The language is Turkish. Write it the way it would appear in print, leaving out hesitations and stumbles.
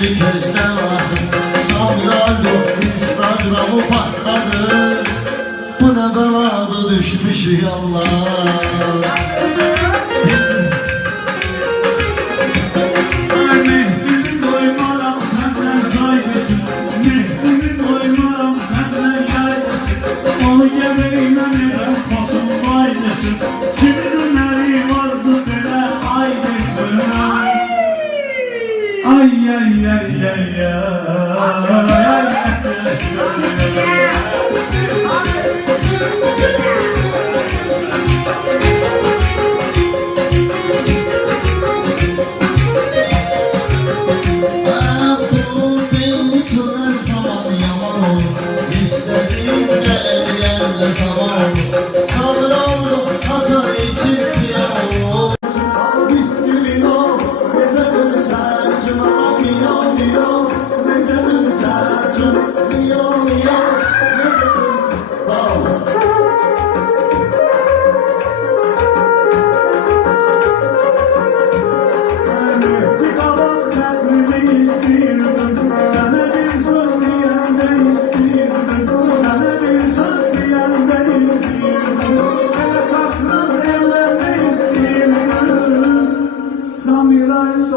bir kez de vardı. Sonra Instagram'ı patladı. Bu ne beladı düşmüş yallah. Mehdi'nin doymaram senden saygısın, Mehdi'nin doymaram senden yaygısın. Onu gebeğine neden pasın faydasın, kimin öneri vardı böyle aydısın. Ay ay ay ay ay. Samiray